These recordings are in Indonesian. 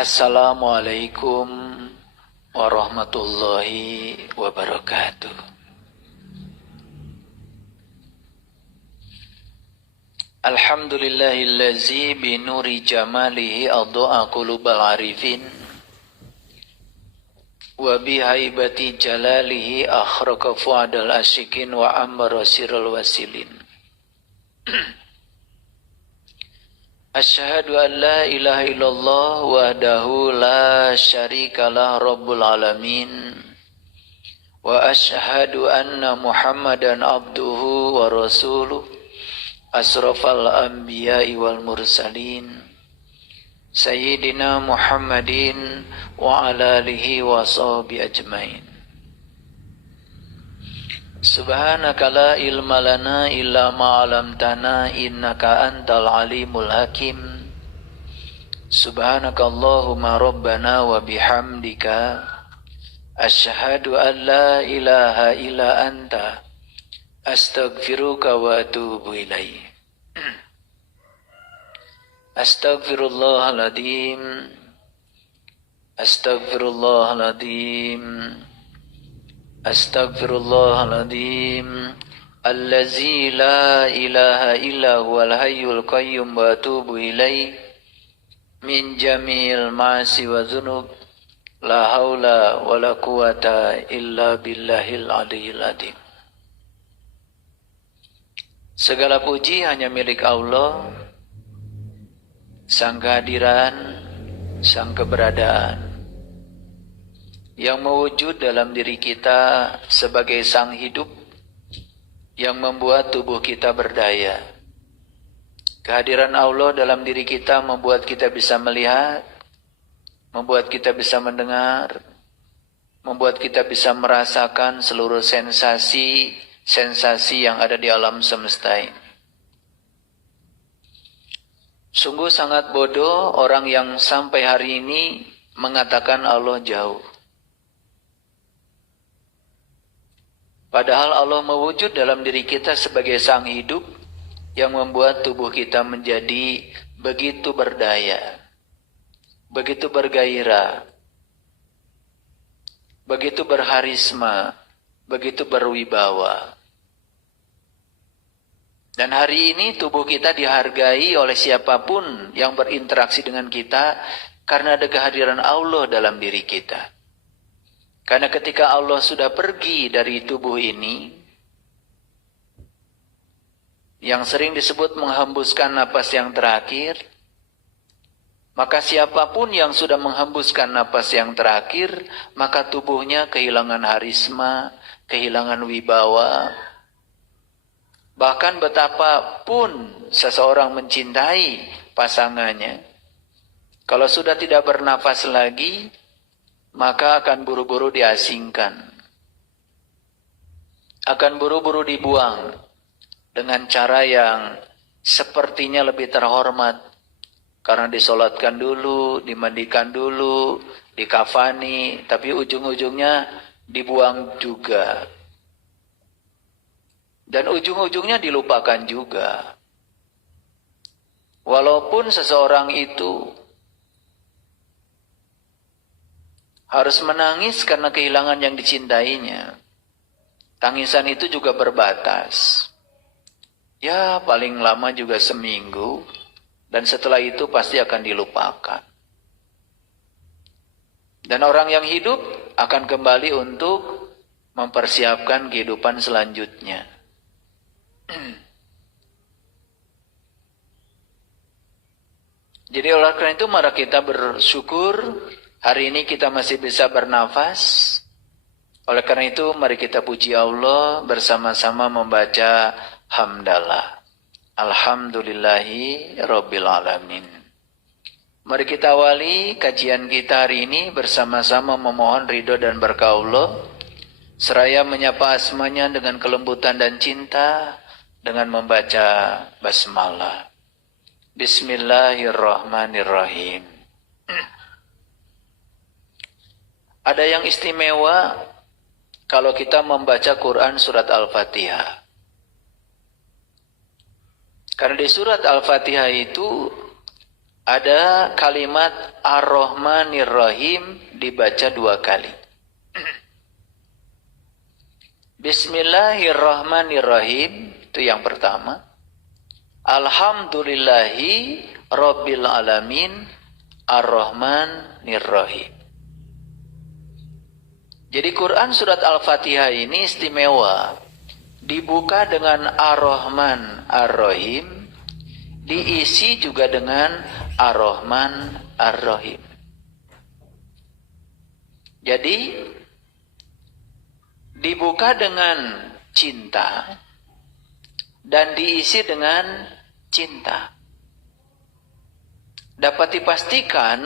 Assalamualaikum warahmatullahi wabarakatuh. Alhamdulillahillazi binuri jamalihi adha'a qulubal arifin wa bihaibati jalalihi akhraqa fuadal asyikin wa amara sirral wasilin. Asyhadu an la ilaha illallah wahdahu la syarikalah rabbul alamin wa asyhadu anna muhammadan abduhu wa rasuluh asrafal anbiya'i wal mursalin sayyidina muhammadin wa ala alihi wa sahbihi ajmain. Subhanaka la ilma lana illa ma 'allamtana innaka antal alimul hakim. Subhanaka Allahumma rabbana wa bihamdika asyhadu an la ilaha illa anta astaghfiruka wa atubu ilaik. Astaghfirullahaladzim. Astaghfirullahaladzim. Astaghfirullahaladzim allazi la ilaha illa huwal hayyul qayyum wa atubu ilaih min jami'il ma'asi wa dzunub la haula wa la quwata illa billahil aliyyil adzim. Segala puji hanya milik Allah, sang kehadiran, sang keberadaan yang mewujud dalam diri kita sebagai sang hidup yang membuat tubuh kita berdaya. Kehadiran Allah dalam diri kita membuat kita bisa melihat, membuat kita bisa mendengar, membuat kita bisa merasakan seluruh sensasi yang ada di alam semesta ini. Sungguh sangat bodoh orang yang sampai hari ini mengatakan Allah jauh. Padahal Allah mewujud dalam diri kita sebagai sang hidup yang membuat tubuh kita menjadi begitu berdaya, begitu bergairah, begitu berharisma, begitu berwibawa. Dan hari ini tubuh kita dihargai oleh siapapun yang berinteraksi dengan kita karena ada kehadiran Allah dalam diri kita. Karena ketika Allah sudah pergi dari tubuh ini, yang sering disebut menghembuskan napas yang terakhir, maka siapapun yang sudah menghembuskan napas yang terakhir, maka tubuhnya kehilangan harisma, kehilangan wibawa. Bahkan betapapun seseorang mencintai pasangannya, kalau sudah tidak bernafas lagi, maka akan buru-buru diasingkan, akan buru-buru dibuang dengan cara yang sepertinya lebih terhormat, karena disolatkan dulu, dimandikan dulu, dikafani, tapi ujung-ujungnya dibuang juga, dan ujung-ujungnya dilupakan juga. Walaupun seseorang itu harus menangis karena kehilangan yang dicintainya, tangisan itu juga berbatas. Ya paling lama juga seminggu, dan setelah itu pasti akan dilupakan. Dan orang yang hidup akan kembali untuk mempersiapkan kehidupan selanjutnya. Jadi oleh karena itu mari kita bersyukur hari ini kita masih bisa bernafas. Oleh karena itu mari kita puji Allah bersama-sama membaca hamdalah. Alhamdulillahi rabbil alamin. Mari kita awali kajian kita hari ini bersama-sama memohon ridho dan berkah Allah, seraya menyapa asmanya dengan kelembutan dan cinta dengan membaca basmalah. Bismillahirrahmanirrahim. Ada yang istimewa kalau kita membaca Quran surat Al-Fatihah. Karena di surat Al-Fatihah itu ada kalimat Ar-Rahmanir Rahim dibaca 2 kali. Bismillahirrahmanirrahim itu yang pertama. Alhamdulillahi Rabbil Alamin Ar-Rahmanir Rahim. Jadi Quran surat Al-Fatihah ini istimewa. Dibuka dengan Ar-Rahman Ar-Rahim, diisi juga dengan Ar-Rahman Ar-Rahim. Jadi dibuka dengan cinta dan diisi dengan cinta. Dapat dipastikan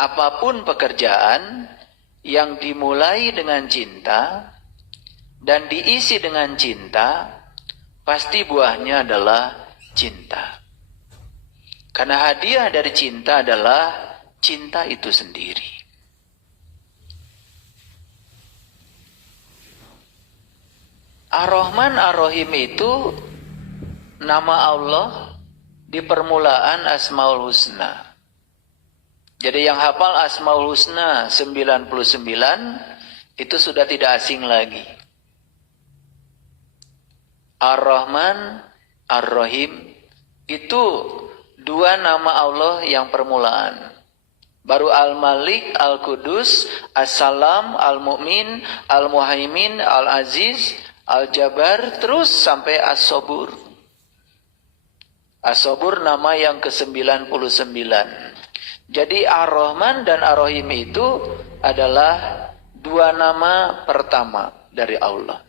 apapun pekerjaan yang dimulai dengan cinta dan diisi dengan cinta, pasti buahnya adalah cinta. Karena hadiah dari cinta adalah cinta itu sendiri. Ar-Rahman Ar-Rahim itu nama Allah di permulaan Asmaul Husna. Jadi yang hafal Asmaul Husna 99 itu sudah tidak asing lagi. Ar-Rahman Ar-Rahim itu 2 nama Allah yang permulaan. Baru Al-Malik, Al-Qudus, As-Salam, Al-Mu'min, Al-Muhaimin, Al-Aziz, Al-Jabbar, terus sampai As-Sabur. As-Sabur nama yang ke-99. Jadi Ar-Rahman dan Ar-Rahim itu adalah 2 nama pertama dari Allah.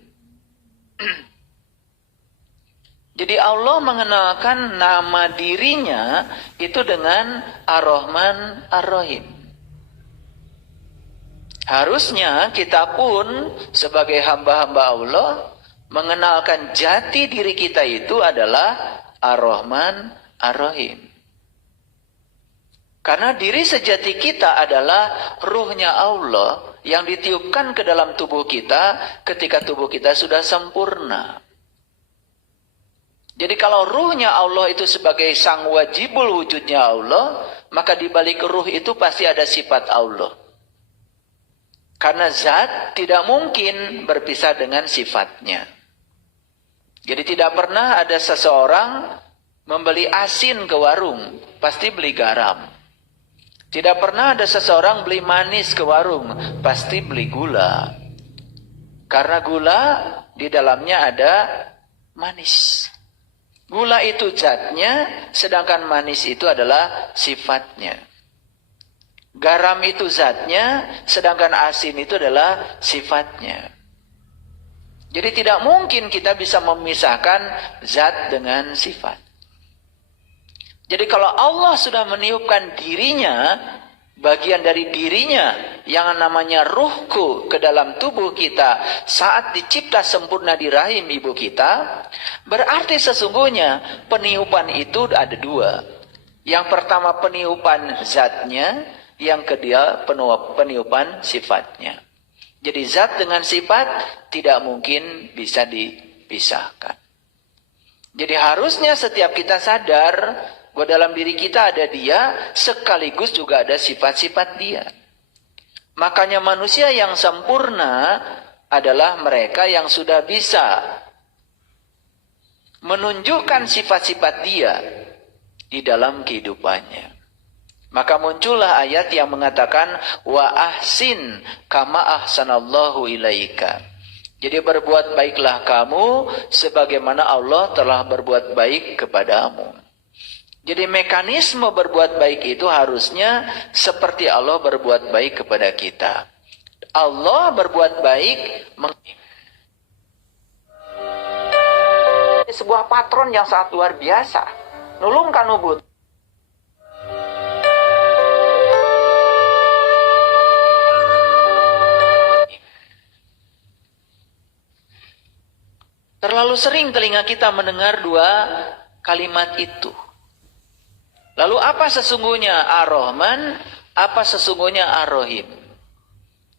Jadi Allah mengenalkan nama dirinya itu dengan Ar-Rahman Ar-Rahim. Harusnya kita pun sebagai hamba-hamba Allah mengenalkan jati diri kita itu adalah Ar-Rahman Ar-Rahim. Karena diri sejati kita adalah ruhnya Allah yang ditiupkan ke dalam tubuh kita ketika tubuh kita sudah sempurna. Jadi kalau ruhnya Allah itu sebagai sang wajibul wujudnya Allah, maka di balik ruh itu pasti ada sifat Allah. Karena zat tidak mungkin berpisah dengan sifatnya. Jadi tidak pernah ada seseorang membeli asin ke warung, pasti beli garam. Tidak pernah ada seseorang beli manis ke warung, pasti beli gula. Karena gula di dalamnya ada manis. Gula itu zatnya, sedangkan manis itu adalah sifatnya. Garam itu zatnya, sedangkan asin itu adalah sifatnya. Jadi tidak mungkin kita bisa memisahkan zat dengan sifat. Jadi kalau Allah sudah meniupkan dirinya, bagian dari dirinya yang namanya ruhku ke dalam tubuh kita saat dicipta sempurna di rahim ibu kita, berarti sesungguhnya peniupan itu ada 2. Yang pertama peniupan zatnya, yang kedua peniupan sifatnya. Jadi zat dengan sifat tidak mungkin bisa dipisahkan. Jadi harusnya setiap kita sadar bahwa dalam diri kita ada dia, sekaligus juga ada sifat-sifat dia. Makanya manusia yang sempurna adalah mereka yang sudah bisa menunjukkan sifat-sifat dia di dalam kehidupannya. Maka muncullah ayat yang mengatakan wa ahsin kama ahsanallahu ilaika. Jadi berbuat baiklah kamu sebagaimana Allah telah berbuat baik kepadamu. Jadi mekanisme berbuat baik itu harusnya seperti Allah berbuat baik kepada kita. Allah berbuat baik sebuah patron yang sangat luar biasa. Nulung kanubut. Terlalu sering telinga kita mendengar 2 kalimat itu. Lalu apa sesungguhnya Ar-Rahman, apa sesungguhnya Ar-Rahim?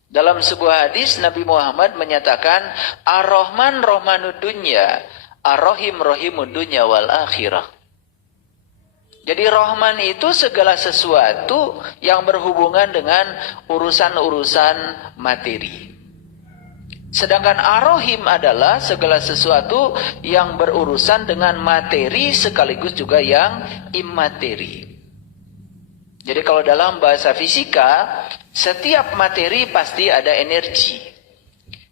Dalam sebuah hadis Nabi Muhammad menyatakan Ar-Rahman Rahmanud dunya, Ar-Rahim Rahimud dunya wal akhirah. Jadi Rahman itu segala sesuatu yang berhubungan dengan urusan-urusan materi. Sedangkan Ar-Rahim adalah segala sesuatu yang berurusan dengan materi sekaligus juga yang imateri. Jadi kalau dalam bahasa fisika, setiap materi pasti ada energi.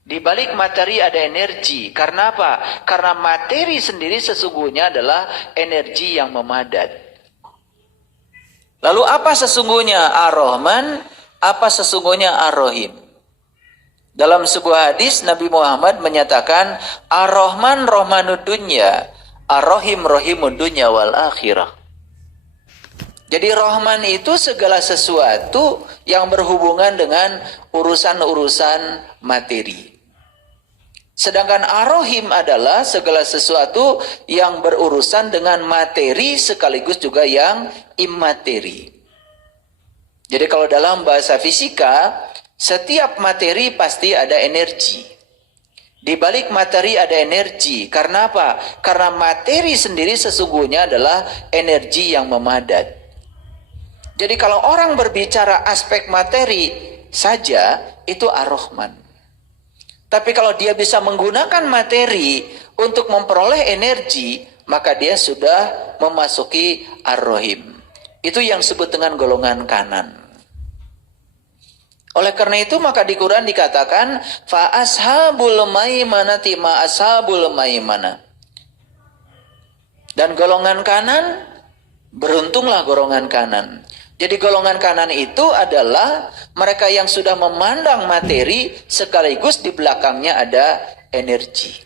Di balik materi ada energi. Karena apa? Karena materi sendiri sesungguhnya adalah energi yang memadat. Lalu apa sesungguhnya Ar-Rahman? Apa sesungguhnya Ar-Rahim? Dalam sebuah hadis Nabi Muhammad menyatakan Ar-Rahman Rahmanud dunya, Ar-Rahim Rahimud dunya wal akhirah. Jadi Rahman itu segala sesuatu yang berhubungan dengan urusan-urusan materi. Sedangkan Ar-Rahim adalah segala sesuatu yang berurusan dengan materi sekaligus juga yang imateri. Jadi kalau dalam bahasa fisika, setiap materi pasti ada energi. Di balik materi ada energi. Karena apa? Karena materi sendiri sesungguhnya adalah energi yang memadat. Jadi kalau orang berbicara aspek materi saja, itu Ar-Rahman. Tapi kalau dia bisa menggunakan materi untuk memperoleh energi, maka dia sudah memasuki Ar-Rahim. Itu yang disebut dengan golongan kanan. Oleh karena itu maka di Quran dikatakan fa ashabul maimanati ma ashabul maimana. Dan golongan kanan, beruntunglah golongan kanan. Jadi golongan kanan itu adalah mereka yang sudah memandang materi sekaligus di belakangnya ada energi.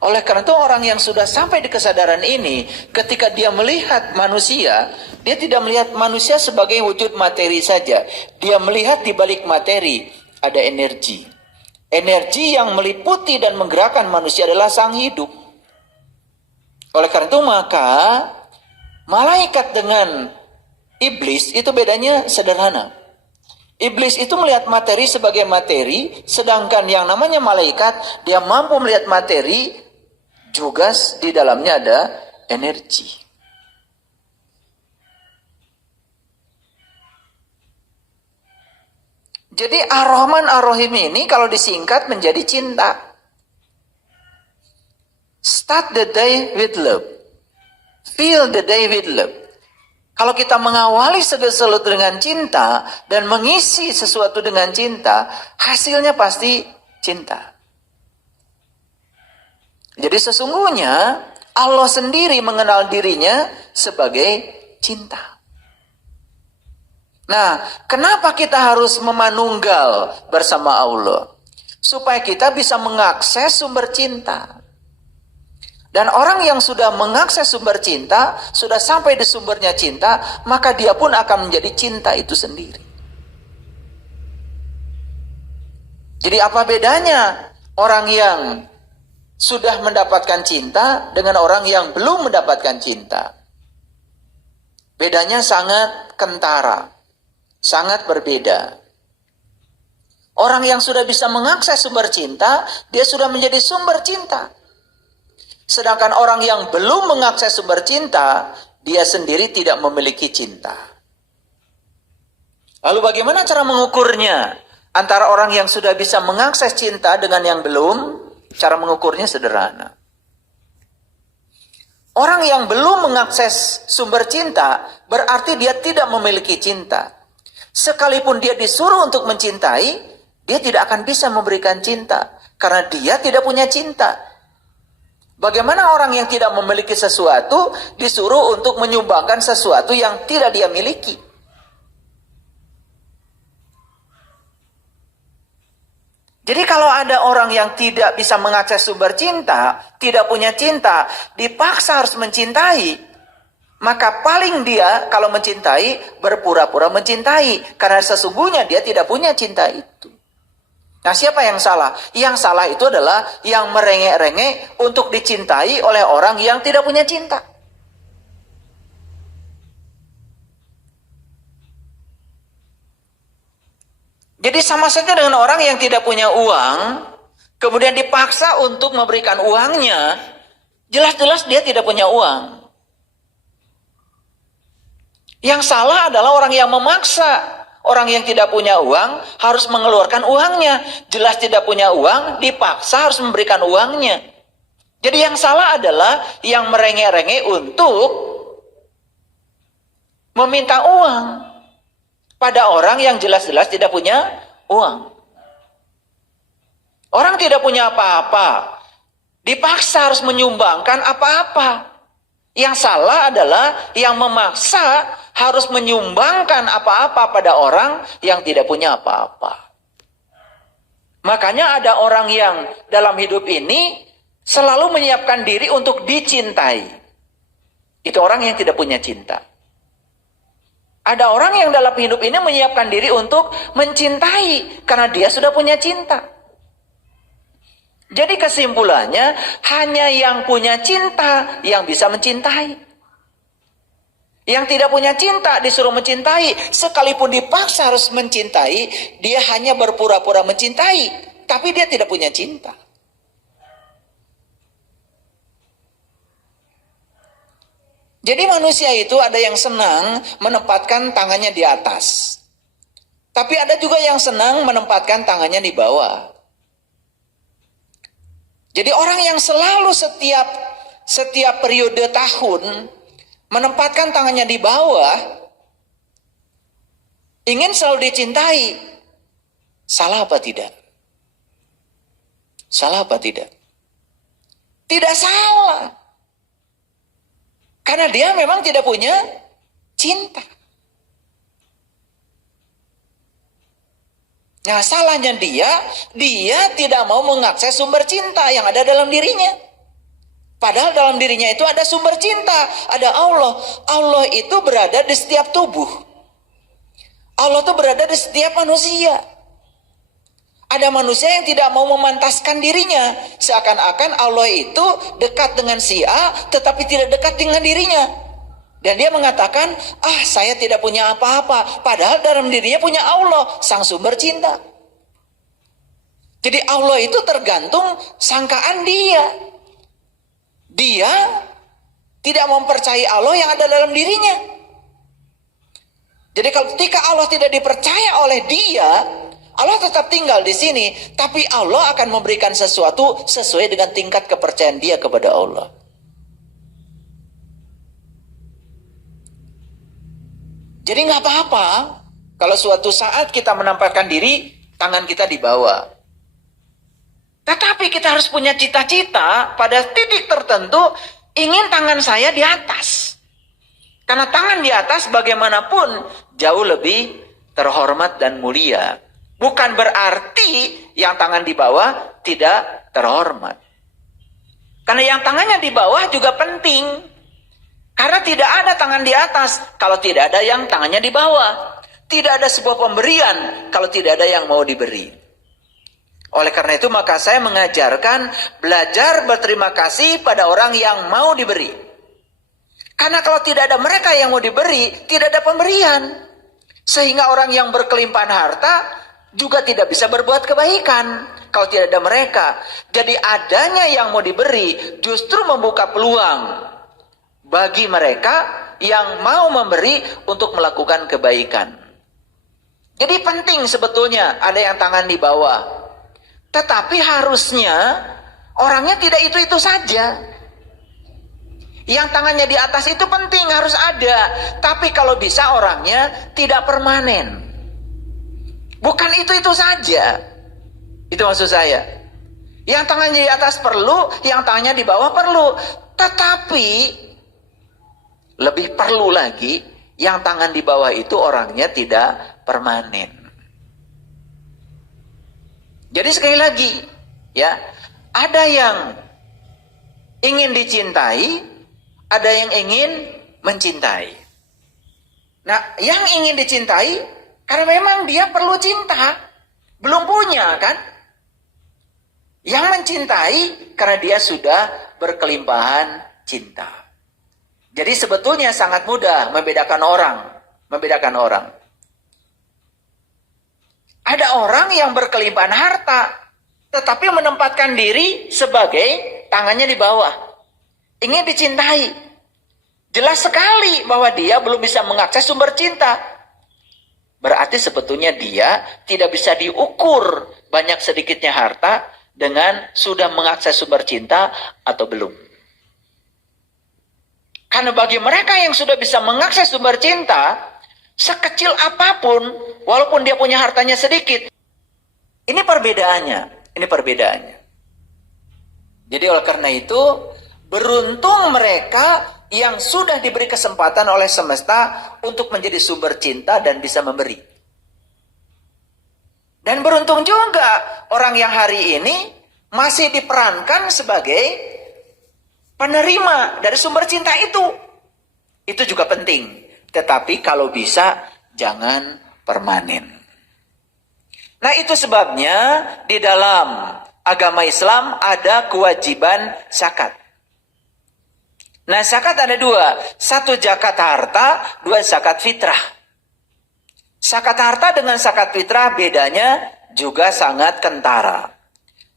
Oleh karena itu orang yang sudah sampai di kesadaran ini, ketika dia melihat manusia, dia tidak melihat manusia sebagai wujud materi saja. Dia melihat di balik materi ada energi. Energi yang meliputi dan menggerakkan manusia adalah sang hidup. Oleh karena itu maka malaikat dengan iblis itu bedanya sederhana. Iblis itu melihat materi sebagai materi, sedangkan yang namanya malaikat, dia mampu melihat materi, juga di dalamnya ada energi. Jadi Ar-Rahman Ar-Rahim ini kalau disingkat menjadi cinta. Start the day with love. Feel the day with love. Kalau kita mengawali segala sesuatu dengan cinta dan mengisi sesuatu dengan cinta, hasilnya pasti cinta. Jadi sesungguhnya Allah sendiri mengenal dirinya sebagai cinta. Nah, kenapa kita harus memanunggal bersama Allah? Supaya kita bisa mengakses sumber cinta. Dan orang yang sudah mengakses sumber cinta, sudah sampai di sumbernya cinta, maka dia pun akan menjadi cinta itu sendiri. Jadi apa bedanya orang yang sudah mendapatkan cinta dengan orang yang belum mendapatkan cinta? Bedanya sangat kentara, sangat berbeda. Orang yang sudah bisa mengakses sumber cinta, dia sudah menjadi sumber cinta. Sedangkan orang yang belum mengakses sumber cinta, dia sendiri tidak memiliki cinta. Lalu bagaimana cara mengukurnya? Antara orang yang sudah bisa mengakses cinta dengan yang belum, cara mengukurnya sederhana. Orang yang belum mengakses sumber cinta, berarti dia tidak memiliki cinta. Sekalipun dia disuruh untuk mencintai, dia tidak akan bisa memberikan cinta. Karena dia tidak punya cinta. Bagaimana orang yang tidak memiliki sesuatu disuruh untuk menyumbangkan sesuatu yang tidak dia miliki? Jadi kalau ada orang yang tidak bisa mengakses sumber cinta, tidak punya cinta, dipaksa harus mencintai, maka paling dia kalau mencintai berpura-pura mencintai, karena sesungguhnya dia tidak punya cinta itu. Nah, siapa yang salah? Yang salah itu adalah yang merengek-rengek untuk dicintai oleh orang yang tidak punya cinta. Jadi sama saja dengan orang yang tidak punya uang, kemudian dipaksa untuk memberikan uangnya, jelas-jelas dia tidak punya uang. Yang salah adalah orang yang memaksa. Orang yang tidak punya uang harus mengeluarkan uangnya. Jelas tidak punya uang, dipaksa harus memberikan uangnya. Jadi yang salah adalah yang merengek-rengek untuk meminta uang pada orang yang jelas-jelas tidak punya uang. Orang tidak punya apa-apa, dipaksa harus menyumbangkan apa-apa. Yang salah adalah yang memaksa harus menyumbangkan apa-apa pada orang yang tidak punya apa-apa. Makanya ada orang yang dalam hidup ini selalu menyiapkan diri untuk dicintai. Itu orang yang tidak punya cinta. Ada orang yang dalam hidup ini menyiapkan diri untuk mencintai karena dia sudah punya cinta. Jadi kesimpulannya, hanya yang punya cinta yang bisa mencintai. Yang tidak punya cinta disuruh mencintai, sekalipun dipaksa harus mencintai, dia hanya berpura-pura mencintai, tapi dia tidak punya cinta. Jadi manusia itu ada yang senang menempatkan tangannya di atas. Tapi ada juga yang senang menempatkan tangannya di bawah. Jadi orang yang selalu setiap periode tahun menempatkan tangannya di bawah, ingin selalu dicintai. Salah apa tidak? Salah apa tidak? Tidak salah. Karena dia memang tidak punya cinta. Nah, salahnya dia tidak mau mengakses sumber cinta yang ada dalam dirinya. Padahal dalam dirinya itu ada sumber cinta, ada Allah. Allah itu berada di setiap tubuh. Allah itu berada di setiap manusia. Ada manusia yang tidak mau memantaskan dirinya. Seakan-akan Allah itu dekat dengan si A, tetapi tidak dekat dengan dirinya. Dan dia mengatakan, saya tidak punya apa-apa. Padahal dalam dirinya punya Allah, sang sumber cinta. Jadi Allah itu tergantung sangkaan dia. Dia tidak mempercayai Allah yang ada dalam dirinya. Jadi ketika Allah tidak dipercaya oleh dia, Allah tetap tinggal di sini. Tapi Allah akan memberikan sesuatu sesuai dengan tingkat kepercayaan dia kepada Allah. Jadi nggak apa-apa kalau suatu saat kita menampakkan diri, tangan kita di bawah. Tetapi kita harus punya cita-cita pada titik tertentu, ingin tangan saya di atas. Karena tangan di atas bagaimanapun jauh lebih terhormat dan mulia. Bukan berarti yang tangan di bawah tidak terhormat. Karena yang tangannya di bawah juga penting. Karena tidak ada tangan di atas kalau tidak ada yang tangannya di bawah. Tidak ada sebuah pemberian kalau tidak ada yang mau diberi. Oleh karena itu maka saya mengajarkan belajar berterima kasih pada orang yang mau diberi. Karena kalau tidak ada mereka yang mau diberi, tidak ada pemberian. Sehingga orang yang berkelimpahan harta juga tidak bisa berbuat kebaikan kalau tidak ada mereka. Jadi adanya yang mau diberi justru membuka peluang bagi mereka yang mau memberi untuk melakukan kebaikan. Jadi penting sebetulnya ada yang tangan di bawah. Tetapi harusnya orangnya tidak itu-itu saja. Yang tangannya di atas itu penting, harus ada. Tapi kalau bisa orangnya tidak permanen. Bukan itu-itu saja. Itu maksud saya. Yang tangannya di atas perlu, yang tangannya di bawah perlu. Tetapi lebih perlu lagi, yang tangan di bawah itu orangnya tidak permanen. Jadi sekali lagi, ya, ada yang ingin dicintai, ada yang ingin mencintai. Nah, yang ingin dicintai, karena memang dia perlu cinta, belum punya kan? Yang mencintai, karena dia sudah berkelimpahan cinta. Jadi sebetulnya sangat mudah membedakan orang. Ada orang yang berkelimpahan harta, tetapi menempatkan diri sebagai tangannya di bawah. Ingin dicintai. Jelas sekali bahwa dia belum bisa mengakses sumber cinta. Berarti sebetulnya dia tidak bisa diukur banyak sedikitnya harta dengan sudah mengakses sumber cinta atau belum. Karena bagi mereka yang sudah bisa mengakses sumber cinta, sekecil apapun, walaupun dia punya hartanya sedikit, ini perbedaannya. Ini perbedaannya. Jadi oleh karena itu, beruntung mereka yang sudah diberi kesempatan oleh semesta untuk menjadi sumber cinta dan bisa memberi. Dan beruntung juga orang yang hari ini masih diperankan sebagai penerima dari sumber cinta itu. Itu juga penting. Tetapi kalau bisa, jangan permanen. Nah, itu sebabnya di dalam agama Islam ada kewajiban zakat. Nah, zakat ada dua. Satu zakat harta, dua zakat fitrah. Zakat harta dengan zakat fitrah bedanya juga sangat kentara.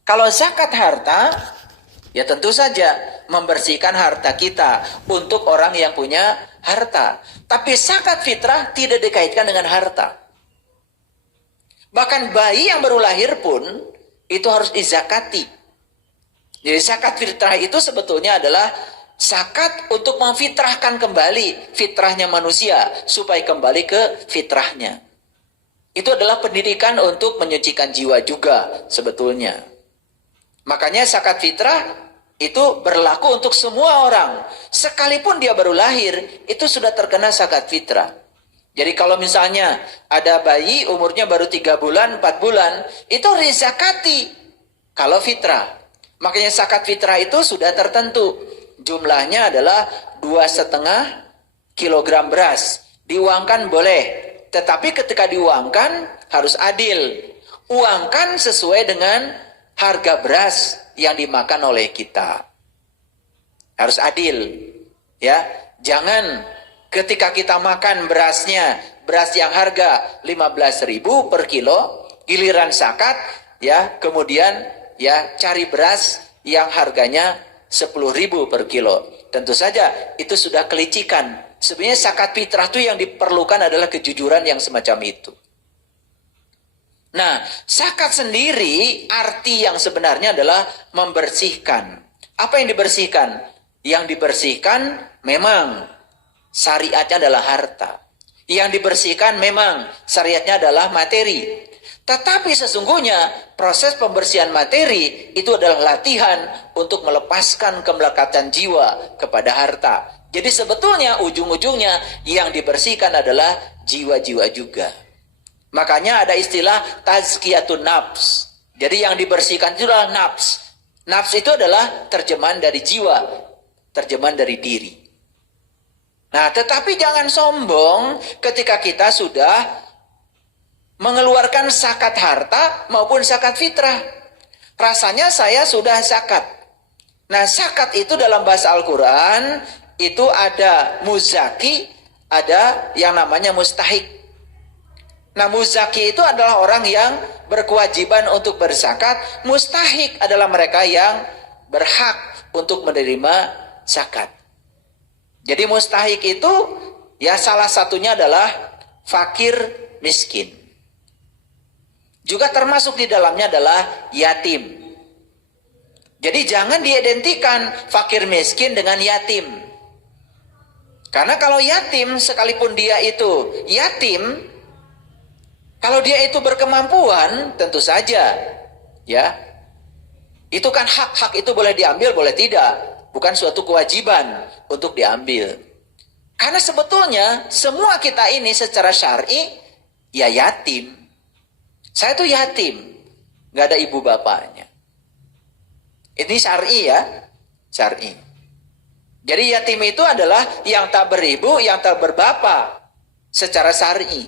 Kalau zakat harta, ya tentu saja membersihkan harta kita untuk orang yang punya harta. Tapi zakat fitrah tidak dikaitkan dengan harta. Bahkan bayi yang baru lahir pun itu harus dizakati. Jadi zakat fitrah itu sebetulnya adalah zakat untuk memfitrahkan kembali fitrahnya manusia supaya kembali ke fitrahnya. Itu adalah pendidikan untuk menyucikan jiwa juga sebetulnya. Makanya zakat fitrah itu berlaku untuk semua orang. Sekalipun dia baru lahir, itu sudah terkena zakat fitrah. Jadi kalau misalnya ada bayi umurnya baru 3 bulan, 4 bulan, itu harus dizakati kalau fitrah. Makanya zakat fitrah itu sudah tertentu. Jumlahnya adalah 2,5 kilogram beras. Diuangkan boleh, tetapi ketika diuangkan harus adil. Uangkan sesuai dengan harga beras yang dimakan oleh kita. Harus adil. Ya, jangan ketika kita makan berasnya, beras yang harga 15.000 per kilo, giliran zakat, ya, kemudian ya cari beras yang harganya 10.000 per kilo. Tentu saja itu sudah kelicikan. Sebenarnya zakat fitrah itu yang diperlukan adalah kejujuran yang semacam itu. Nah, zakat sendiri arti yang sebenarnya adalah membersihkan. Apa yang dibersihkan? Yang dibersihkan memang syariatnya adalah harta. Yang dibersihkan memang syariatnya adalah materi. Tetapi sesungguhnya proses pembersihan materi itu adalah latihan untuk melepaskan kemelekatan jiwa kepada harta. Jadi sebetulnya ujung-ujungnya yang dibersihkan adalah jiwa-jiwa juga. Makanya ada istilah tazkiyatun nafs. Jadi yang dibersihkan itu adalah nafs. Nafs itu adalah terjemahan dari jiwa, terjemahan dari diri. Nah, tetapi jangan sombong ketika kita sudah mengeluarkan zakat harta maupun zakat fitrah. Rasanya saya sudah zakat. Nah, zakat itu dalam bahasa Al-Quran itu ada muzaki, ada yang namanya mustahik. Nah, muzaki itu adalah orang yang berkewajiban untuk berzakat. Mustahik adalah mereka yang berhak untuk menerima zakat. Jadi mustahik itu ya salah satunya adalah fakir miskin. Juga termasuk di dalamnya adalah yatim. Jadi jangan diidentikan fakir miskin dengan yatim. Karena kalau yatim, sekalipun dia itu yatim, kalau dia itu berkemampuan, tentu saja, ya, itu kan hak itu boleh diambil, boleh tidak. Bukan suatu kewajiban untuk diambil. Karena sebetulnya semua kita ini secara syar'i ya yatim. Saya tuh yatim, nggak ada ibu bapaknya. Ini syar'i ya, syar'i. Jadi yatim itu adalah yang tak beribu, yang tak berbapak secara syar'i.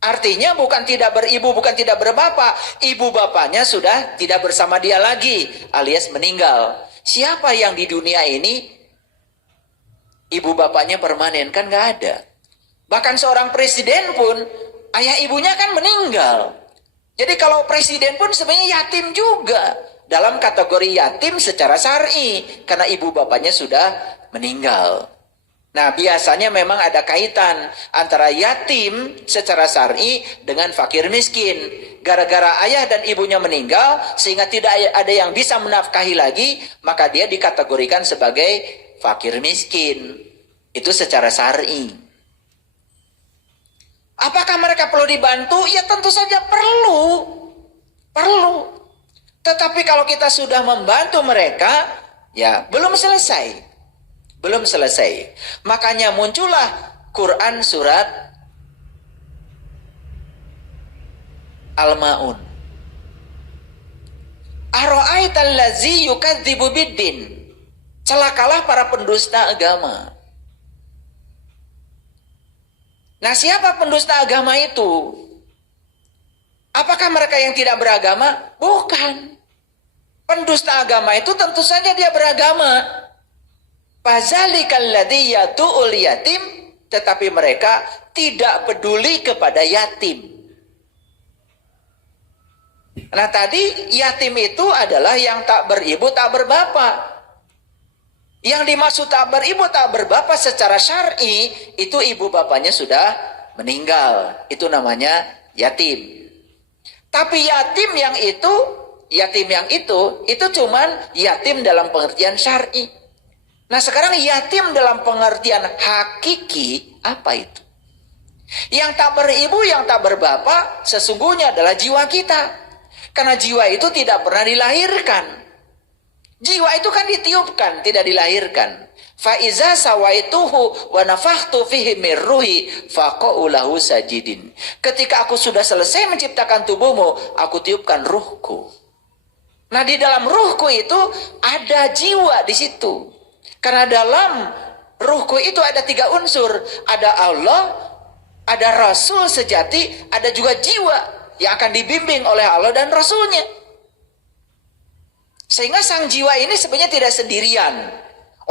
Artinya bukan tidak beribu, bukan tidak berbapak. Ibu bapaknya sudah tidak bersama dia lagi, alias meninggal. Siapa yang di dunia ini ibu bapaknya permanen? Kan nggak ada. Bahkan seorang presiden pun ayah ibunya kan meninggal. Jadi kalau presiden pun sebenarnya yatim juga. Dalam kategori yatim secara syar'i. Karena ibu bapaknya sudah meninggal. Nah, biasanya memang ada kaitan antara yatim secara syar'i dengan fakir miskin. Gara-gara ayah dan ibunya meninggal, sehingga tidak ada yang bisa menafkahi lagi, maka dia dikategorikan sebagai fakir miskin. Itu secara syar'i. Apakah mereka perlu dibantu? Ya tentu saja perlu. Perlu. Tetapi kalau kita sudah membantu mereka, ya belum selesai. Belum selesai. Makanya muncullah Quran surat Al-Ma'un. Ara'aital ladzi yukadzibu biddin. Celakalah para pendusta agama. Nah, siapa pendusta agama itu? Apakah mereka yang tidak beragama? Bukan. Pendusta agama itu tentu saja dia beragama. Fazalikal ladzi yatu'ul yatim, tetapi mereka tidak peduli kepada yatim. Nah, tadi yatim itu adalah yang tak beribu, tak berbapak. Yang dimaksud tak beribu, tak berbapak secara syar'i, itu ibu bapaknya sudah meninggal. Itu namanya yatim. Tapi yatim yang itu cuman yatim dalam pengertian syar'i. Nah, sekarang yatim dalam pengertian hakiki, apa itu? Yang tak beribu, yang tak berbapak, sesungguhnya adalah jiwa kita. Karena jiwa itu tidak pernah dilahirkan. Jiwa itu kan ditiupkan, tidak dilahirkan. Faiza sawaituhu wa nafakhtu fihi min ruhi faqa'u lahu sajidin. Ketika aku sudah selesai menciptakan tubuhmu, aku tiupkan ruhku. Nah, di dalam ruhku itu ada jiwa di situ. Karena dalam ruhku itu ada 3 unsur. Ada Allah, ada Rasul sejati, ada juga jiwa yang akan dibimbing oleh Allah dan Rasulnya. Sehingga sang jiwa ini sebenarnya tidak sendirian.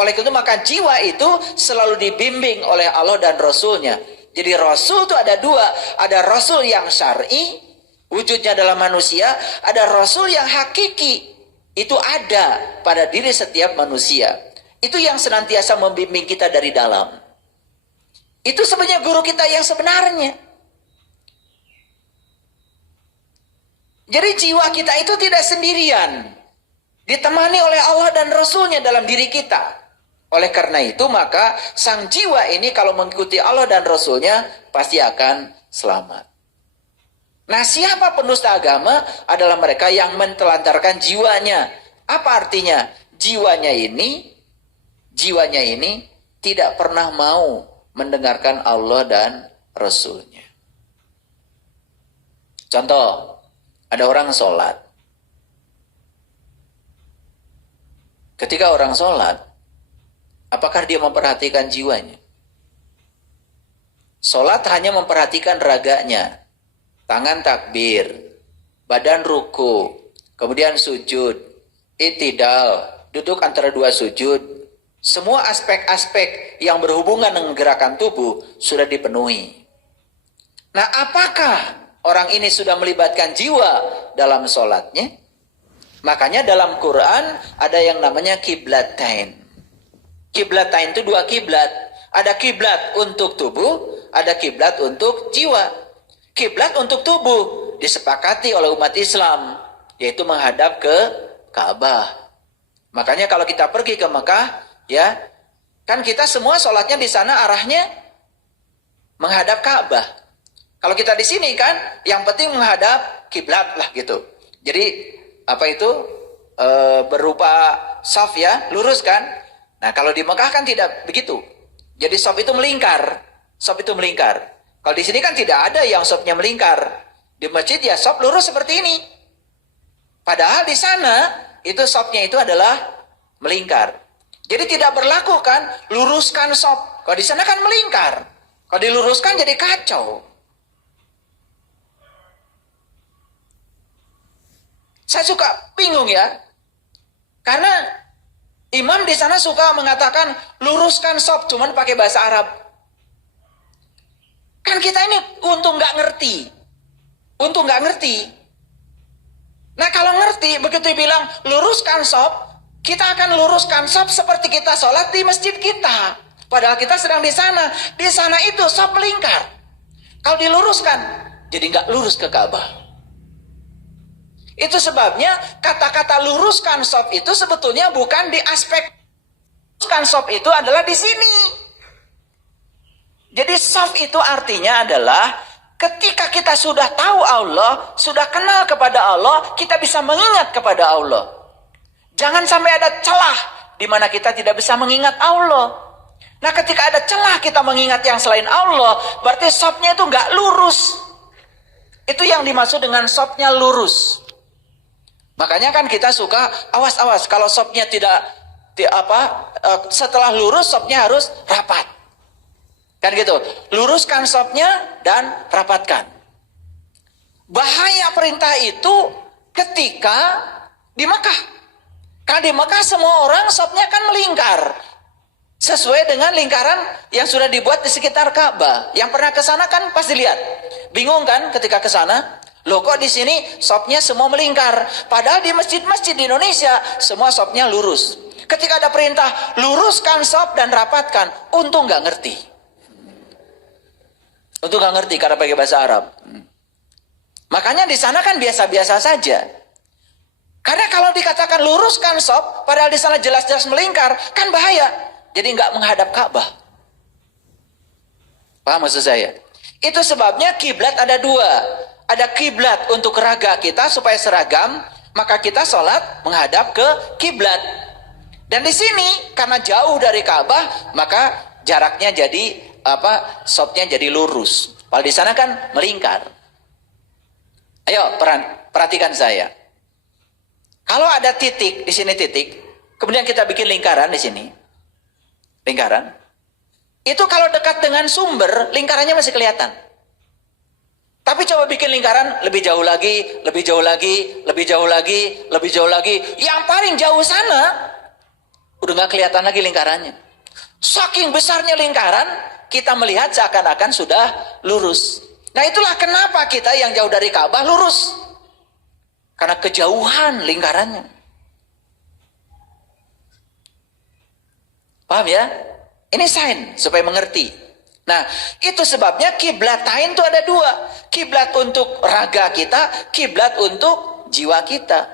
Oleh itu maka jiwa itu selalu dibimbing oleh Allah dan Rasulnya. Jadi Rasul itu ada 2. Ada Rasul yang syar'i, wujudnya adalah manusia. Ada Rasul yang hakiki. Itu ada pada diri setiap manusia. Itu yang senantiasa membimbing kita dari dalam. Itu sebenarnya guru kita yang sebenarnya. Jadi jiwa kita itu tidak sendirian. Ditemani oleh Allah dan Rasulnya dalam diri kita. Oleh karena itu maka sang jiwa ini kalau mengikuti Allah dan Rasulnya pasti akan selamat. Nah, siapa pendusta agama? Adalah mereka yang mentelantarkan jiwanya. Apa artinya? Jiwanya ini tidak pernah mau mendengarkan Allah dan Rasulnya. Contoh, ada orang sholat. Ketika orang sholat, apakah dia memperhatikan jiwanya? Sholat hanya memperhatikan raganya. Tangan takbir, badan ruku, kemudian sujud, i'tidal, duduk antara 2 sujud. Semua aspek-aspek yang berhubungan dengan gerakan tubuh sudah dipenuhi. Nah, apakah orang ini sudah melibatkan jiwa dalam sholatnya? Makanya dalam Quran ada yang namanya kiblatain. Kiblatain itu 2 kiblat. Ada kiblat untuk tubuh, ada kiblat untuk jiwa. Kiblat untuk tubuh disepakati oleh umat Islam, yaitu menghadap ke Ka'bah. Makanya kalau kita pergi ke Mekah, ya, kan kita semua sholatnya di sana arahnya menghadap Ka'bah. Kalau kita di sini kan, yang penting menghadap kiblat lah gitu. Jadi apa itu berupa shaf ya, lurus kan? Nah, kalau di Mekah kan tidak begitu. Jadi shaf itu melingkar, shaf itu melingkar. Kalau di sini kan tidak ada yang shafnya melingkar. Di masjid ya shaf lurus seperti ini. Padahal di sana itu shafnya itu adalah melingkar. Jadi tidak berlaku kan luruskan shaf. Kalau di sana kan melingkar. Kalau diluruskan jadi kacau. Saya suka bingung ya. Karena imam di sana suka mengatakan luruskan shaf cuman pakai bahasa Arab. Kan kita ini untung nggak ngerti. Untung nggak ngerti. Nah, kalau ngerti begitu bilang luruskan shaf, kita akan luruskan shaf seperti kita sholat di masjid kita. Padahal kita sedang di sana. Di sana itu sop melingkar. Kalau diluruskan, jadi nggak lurus ke Ka'bah. Itu sebabnya kata-kata luruskan sop itu sebetulnya bukan di aspek luruskan sop itu adalah di sini. Jadi sop itu artinya adalah ketika kita sudah tahu Allah, sudah kenal kepada Allah, kita bisa mengingat kepada Allah. Jangan sampai ada celah di mana kita tidak bisa mengingat Allah. Nah, ketika ada celah kita mengingat yang selain Allah, berarti sopnya itu nggak lurus. Itu yang dimaksud dengan sopnya lurus. Makanya kan kita suka awas-awas kalau sopnya tidak setelah lurus sopnya harus rapat. Kan gitu. Luruskan sopnya dan rapatkan. Bahaya perintah itu ketika di Mekah. Karena di Mekah semua orang sopnya kan melingkar. Sesuai dengan lingkaran yang sudah dibuat di sekitar Ka'bah. Yang pernah ke sana kan pasti lihat. Bingung kan ketika ke sana? Loh kok di sini sopnya semua melingkar. Padahal di masjid-masjid di Indonesia semua sopnya lurus. Ketika ada perintah luruskan sop dan rapatkan, untung nggak ngerti. Untung nggak ngerti karena pakai bahasa Arab. Makanya di sana kan biasa-biasa saja. Karena kalau dikatakan luruskan sop, padahal di sana jelas-jelas melingkar, kan bahaya. Jadi nggak menghadap Ka'bah. Paham maksud saya? Itu sebabnya kiblat ada dua. Ada kiblat untuk raga kita supaya seragam, maka kita sholat menghadap ke kiblat. Dan di sini karena jauh dari Ka'bah, maka jaraknya jadi sopnya jadi lurus. Kalau di sana kan melingkar. Ayo perhatikan saya. Kalau ada titik di sini titik, kemudian kita bikin lingkaran di sini. Lingkaran. Itu kalau dekat dengan sumber, lingkarannya masih kelihatan. Tapi coba bikin lingkaran lebih jauh lagi, lebih jauh lagi, lebih jauh lagi, lebih jauh lagi. Yang paling jauh sana, udah nggak kelihatan lagi lingkarannya. Saking besarnya lingkaran, kita melihat seakan-akan sudah lurus. Nah itulah kenapa kita yang jauh dari Ka'bah lurus. Karena kejauhan lingkarannya. Paham ya? Ini sign supaya mengerti. Nah, itu sebabnya kiblatain itu ada dua. Kiblat untuk raga kita, kiblat untuk jiwa kita.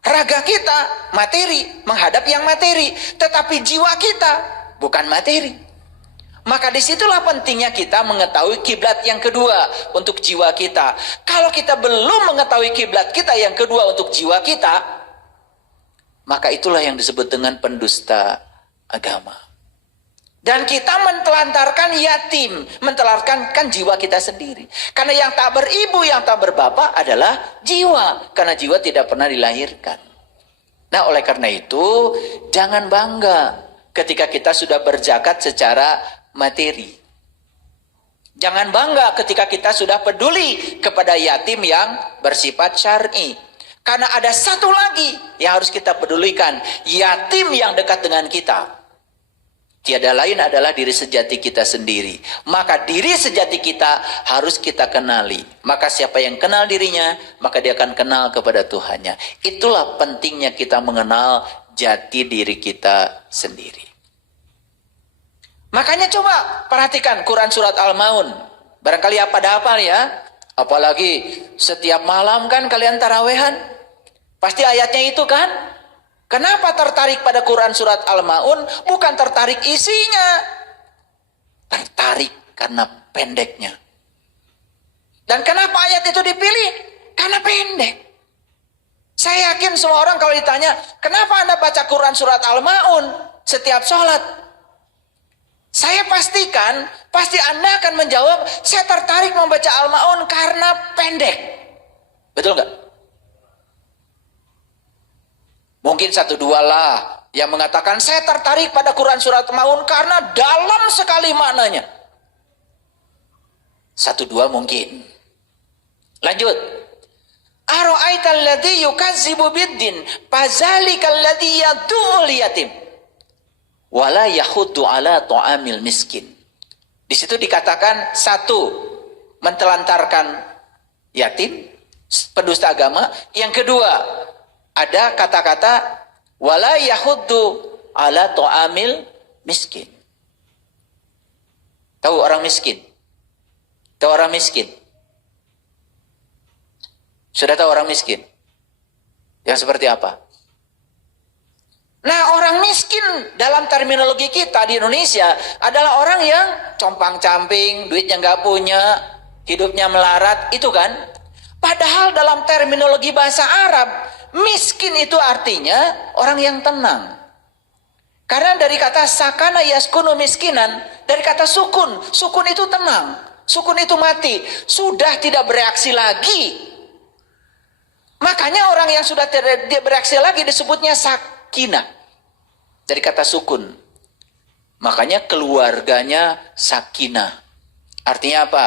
Raga kita materi, menghadap yang materi, tetapi jiwa kita bukan materi. Maka disitulah pentingnya kita mengetahui kiblat yang kedua untuk jiwa kita. Kalau kita belum mengetahui kiblat kita yang kedua untuk jiwa kita, maka itulah yang disebut dengan pendusta agama. Dan kita mentelantarkan yatim, mentelantarkan jiwa kita sendiri. Karena yang tak beribu, yang tak berbapak adalah jiwa. Karena jiwa tidak pernah dilahirkan. Nah oleh karena itu, jangan bangga ketika kita sudah berzakat secara materi. Jangan bangga ketika kita sudah peduli kepada yatim yang bersifat syar'i. Karena ada satu lagi yang harus kita pedulikan, yatim yang dekat dengan kita. Tiada lain adalah diri sejati kita sendiri. Maka diri sejati kita harus kita kenali. Maka siapa yang kenal dirinya, maka dia akan kenal kepada Tuhannya. Itulah pentingnya kita mengenal jati diri kita sendiri. Makanya coba perhatikan Quran surat Al-Maun. Barangkali pada hafal ya. Apalagi setiap malam kan kalian tarawehan. Pasti ayatnya itu kan. Kenapa tertarik pada Quran surat Al-Maun? Bukan tertarik isinya. Tertarik karena pendeknya. Dan kenapa ayat itu dipilih? Karena pendek. Saya yakin semua orang kalau ditanya, kenapa Anda baca Quran surat Al-Maun setiap sholat? Saya pastikan, pasti Anda akan menjawab, saya tertarik membaca Al-Maun karena pendek. Betul nggak? Mungkin satu dua lah yang mengatakan saya tertarik pada Quran surat Maun karena dalam sekali maknanya. Satu dua mungkin. Lanjut. Ara'aital ladzi yukazzibu biddin fazalikal ladzi yad'ul yatim wala yahuddu ala ta'amil miskin. Di situ dikatakan satu, mentelantarkan yatim, pendusta agama. Yang kedua, ada kata-kata wala yahuddu ala ta'amil miskin. Tahu orang miskin? Tahu orang miskin? Sudah tahu orang miskin? Yang seperti apa? Nah, orang miskin dalam terminologi kita di Indonesia adalah orang yang compang-camping, duitnya nggak punya, hidupnya melarat, itu kan? Padahal dalam terminologi bahasa Arab, miskin itu artinya orang yang tenang. Karena dari kata sakana yaskunu miskinan, dari kata sukun, sukun itu tenang, sukun itu mati, sudah tidak bereaksi lagi. Makanya orang yang sudah tidak bereaksi lagi disebutnya sakinah. Dari kata sukun. Makanya keluarganya sakinah. Artinya apa?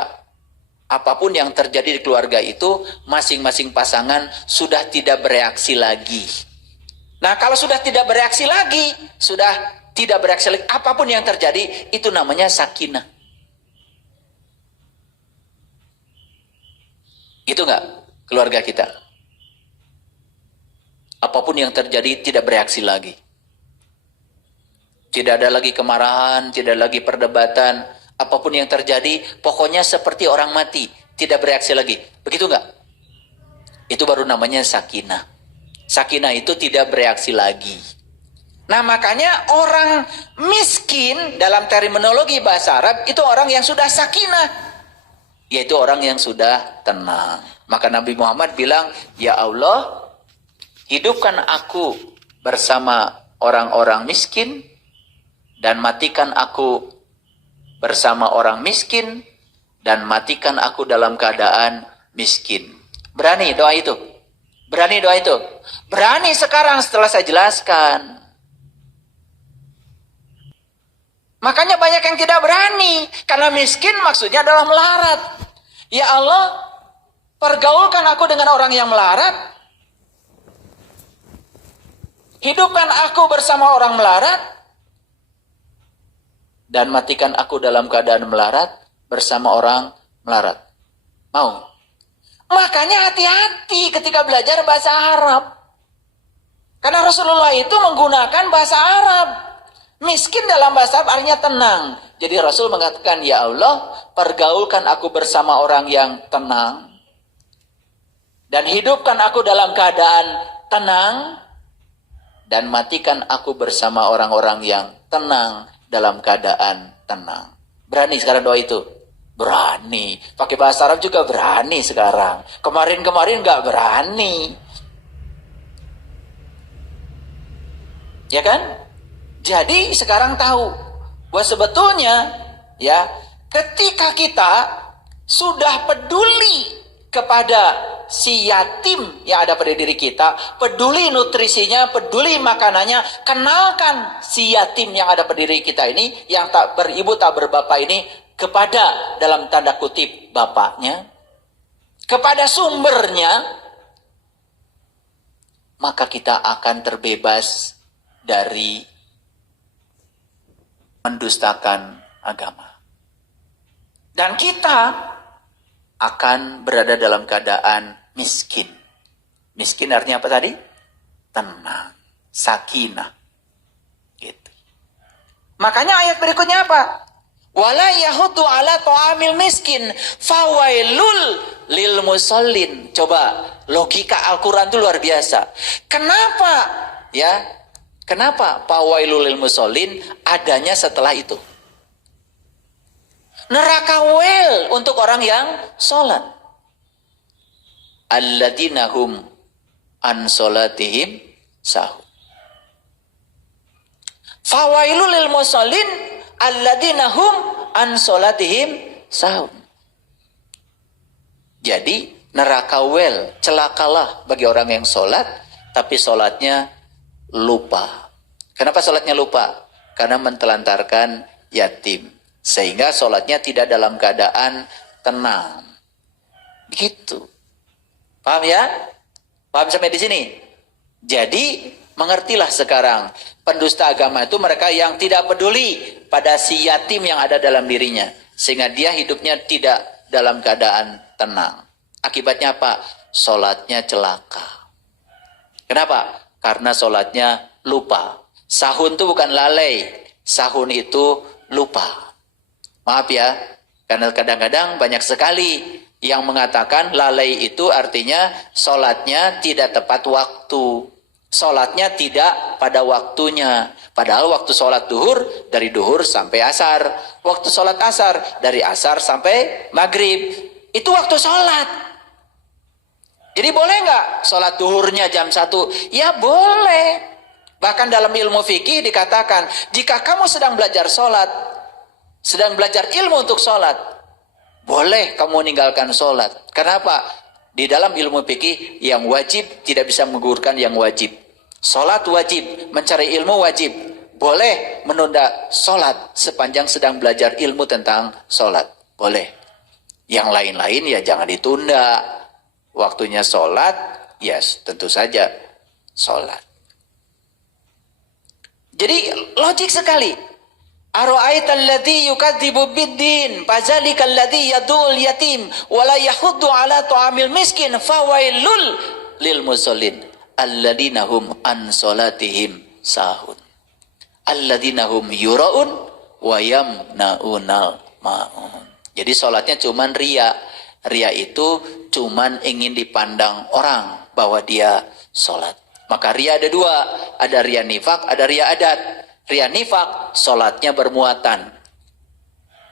Apapun yang terjadi di keluarga itu, masing-masing pasangan sudah tidak bereaksi lagi. Nah, kalau sudah tidak bereaksi lagi, apapun yang terjadi, itu namanya sakinah. Itu enggak keluarga kita? Apapun yang terjadi tidak bereaksi lagi. Tidak ada lagi kemarahan, tidak lagi perdebatan. Apapun yang terjadi, pokoknya seperti orang mati. Tidak bereaksi lagi. Begitu enggak? Itu baru namanya sakinah. Sakinah itu tidak bereaksi lagi. Nah, makanya orang miskin dalam terminologi bahasa Arab itu orang yang sudah sakinah. Yaitu orang yang sudah tenang. Maka Nabi Muhammad bilang, ya Allah, hidupkan aku bersama orang-orang miskin dan matikan aku bersama orang miskin dan matikan aku dalam keadaan miskin. Berani doa itu? Berani doa itu? Berani sekarang setelah saya jelaskan. Makanya banyak yang tidak berani. Karena miskin maksudnya adalah melarat. Ya Allah, pergaulkan aku dengan orang yang melarat. Hidupkan aku bersama orang melarat. Dan matikan aku dalam keadaan melarat bersama orang melarat. Mau? Makanya hati-hati ketika belajar bahasa Arab. Karena Rasulullah itu menggunakan bahasa Arab. Miskin dalam bahasa Arab artinya tenang. Jadi Rasul mengatakan, ya Allah, pergaulkan aku bersama orang yang tenang. Dan hidupkan aku dalam keadaan tenang. Dan matikan aku bersama orang-orang yang tenang dalam keadaan tenang. Berani sekarang doa itu? Berani. Pakai bahasa Arab juga berani sekarang. Kemarin-kemarin nggak berani. Ya kan? Jadi sekarang tahu bahwa sebetulnya ya, ketika kita sudah peduli kepada si yatim yang ada pada diri kita, peduli nutrisinya, peduli makanannya, kenalkan si yatim yang ada pada diri kita ini, yang tak beribu tak berbapak ini, kepada dalam tanda kutip bapaknya, kepada sumbernya, maka kita akan terbebas dari mendustakan agama. Dan kita akan berada dalam keadaan miskin. Miskin artinya apa tadi? Tenang, sakinah. Gitu. Makanya ayat berikutnya apa? Wala yahudu ala ta'amil miskin fawailul lil musallin. Coba, logika Al-Quran itu luar biasa. Kenapa? Ya, kenapa fawailul lil musallin adanya setelah itu? Neraka wel untuk orang yang sholat. Alladzina hum an sholatihim sahun. Fawailul lil musallin alladzina hum an sholatihim sahun. Jadi neraka wel, celakalah bagi orang yang sholat tapi sholatnya lupa. Kenapa sholatnya lupa? Karena mentelantarkan yatim. Sehingga sholatnya tidak dalam keadaan tenang. Begitu. Paham ya? Paham sampai di sini? Jadi, mengertilah sekarang. Pendusta agama itu mereka yang tidak peduli pada si yatim yang ada dalam dirinya. Sehingga dia hidupnya tidak dalam keadaan tenang. Akibatnya apa? Sholatnya celaka. Kenapa? Karena sholatnya lupa. Sahun itu bukan lalai. Sahun itu lupa. Maaf ya, karena kadang-kadang banyak sekali yang mengatakan lalai itu artinya sholatnya tidak tepat waktu. Sholatnya tidak pada waktunya. Padahal waktu sholat duhur, dari duhur sampai asar. Waktu sholat asar, dari asar sampai maghrib. Itu waktu sholat. Jadi boleh nggak sholat duhurnya jam 1? Ya boleh. Bahkan dalam ilmu fikih dikatakan, jika kamu sedang belajar sholat, sedang belajar ilmu untuk sholat, boleh kamu meninggalkan sholat. Kenapa? Di dalam ilmu fikih, yang wajib tidak bisa menggugurkan yang wajib. Sholat wajib, mencari ilmu wajib. Boleh menunda sholat sepanjang sedang belajar ilmu tentang sholat. Boleh. Yang lain-lain ya jangan ditunda. Waktunya sholat, yes, tentu saja sholat. Jadi logik sekali. Ara'aital ladzi yukadzibu biddin fazalikal ladzi yadul yatim wala yahuddu ala ta'amil miskin fawailul lil musallin alladzina hum an salatihim sahun alladzina hum yuraun wa yamnaunal maun. Jadi salatnya cuman ria. Ria itu cuman ingin dipandang orang bahwa dia salat. Maka ria ada dua, ada ria nifak, ada ria adat. Ria nifak, sholatnya bermuatan.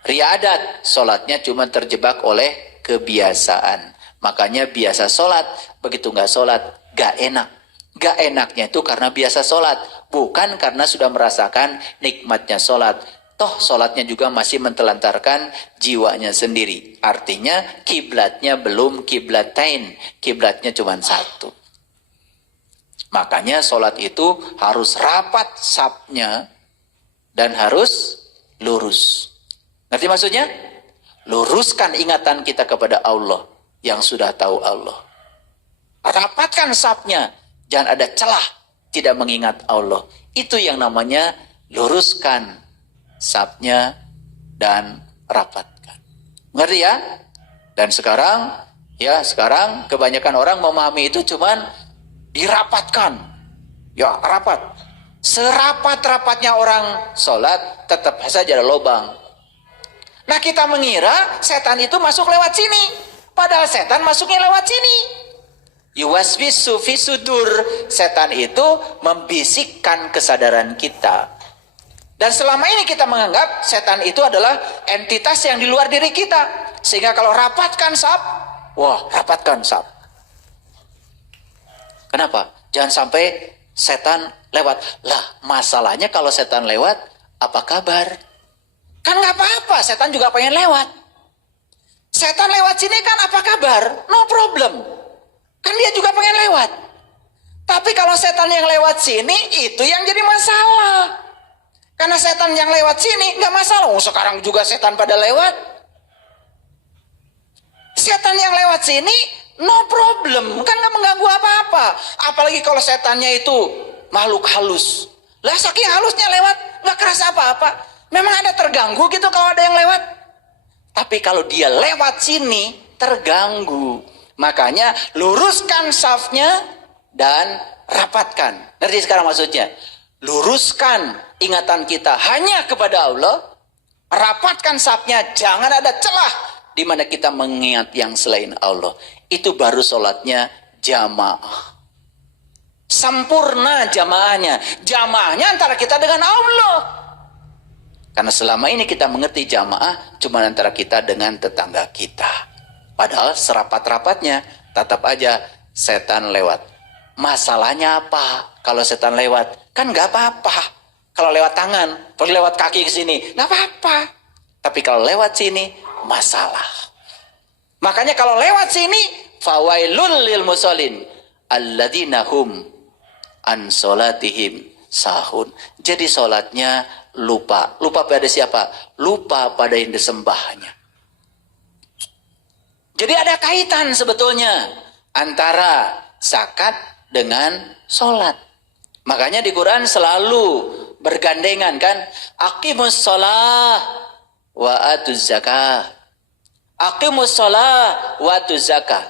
Ria adat, sholatnya cuma terjebak oleh kebiasaan. Makanya biasa sholat, begitu nggak sholat, nggak enak. Nggak enaknya itu karena biasa sholat. Bukan karena sudah merasakan nikmatnya sholat. Toh sholatnya juga masih mentelantarkan jiwanya sendiri. Artinya kiblatnya belum kiblatain. Kiblatnya cuma satu. Makanya sholat itu harus rapat safnya dan harus lurus. Ngerti maksudnya? Luruskan ingatan kita kepada Allah yang sudah tahu Allah. Rapatkan safnya, jangan ada celah tidak mengingat Allah. Itu yang namanya luruskan safnya dan rapatkan. Ngerti ya? Dan sekarang kebanyakan orang memahami itu cuman dirapatkan, ya rapat. Serapat-rapatnya orang sholat tetap saja ada lubang. Nah kita mengira setan itu masuk lewat sini, padahal setan masuknya lewat sini. Yuwaswisu fi sudur, setan itu membisikkan kesadaran kita. Dan selama ini kita menganggap setan itu adalah entitas yang di luar diri kita, sehingga kalau rapatkan saf, wah rapatkan saf. Kenapa? Jangan sampai setan lewat. Lah, masalahnya kalau setan lewat, apa kabar? Kan nggak apa-apa, setan juga pengen lewat. Setan lewat sini kan apa kabar? No problem. Kan dia juga pengen lewat. Tapi kalau setan yang lewat sini, itu yang jadi masalah. Karena setan yang lewat sini, nggak masalah. Oh, sekarang juga setan pada lewat. Setan yang lewat sini, no problem, kan nggak mengganggu apa-apa. Apalagi kalau setannya itu makhluk halus. Lah saking halusnya lewat, nggak kerasa apa-apa. Memang ada terganggu gitu kalau ada yang lewat. Tapi kalau dia lewat sini, terganggu. Makanya luruskan safnya dan rapatkan. Ngerti sekarang maksudnya? Luruskan ingatan kita hanya kepada Allah. Rapatkan safnya, jangan ada celah di mana kita mengingat yang selain Allah. Itu baru sholatnya jamaah. Sempurna jamaahnya. Jamaahnya antara kita dengan Allah. Karena selama ini kita mengerti jamaah cuma antara kita dengan tetangga kita. Padahal serapat-rapatnya tetap aja setan lewat. Masalahnya apa? Kalau setan lewat, kan nggak apa-apa. Kalau lewat tangan, kalau lewat kaki ke sini, nggak apa-apa. Tapi kalau lewat sini, masalah. Makanya kalau lewat sini, fawailul lil musallin alladzina hum an salatihim sahun. Jadi salatnya lupa. Lupa pada siapa? Lupa pada yang disembahnya. Jadi ada kaitan sebetulnya antara zakat dengan salat. Makanya di Quran selalu bergandengan kan, aqimus shalah wa atuz zakah. Aqimus shalah wa atuz zakah.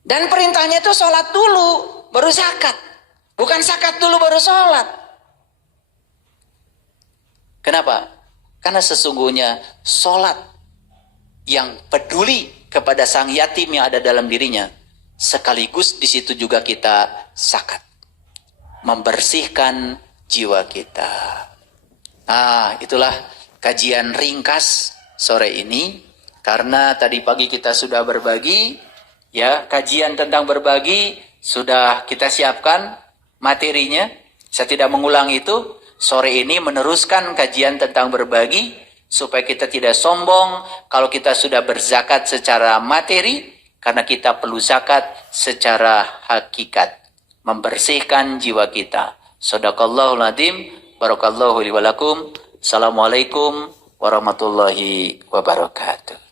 Dan perintahnya itu sholat dulu, baru zakat. Bukan zakat dulu baru sholat. Kenapa? Karena sesungguhnya sholat yang peduli kepada sang yatim yang ada dalam dirinya, sekaligus di situ juga kita zakat, membersihkan jiwa kita. Nah, itulah kajian ringkas sore ini. Karena tadi pagi kita sudah berbagi, ya, kajian tentang berbagi sudah kita siapkan materinya. Saya tidak mengulang itu. Sore ini meneruskan kajian tentang berbagi supaya kita tidak sombong kalau kita sudah berzakat secara materi, karena kita perlu zakat secara hakikat, membersihkan jiwa kita. Shadaqallahul adzim. Barakallahu li wa lakum. Assalamualaikum warahmatullahi wabarakatuh.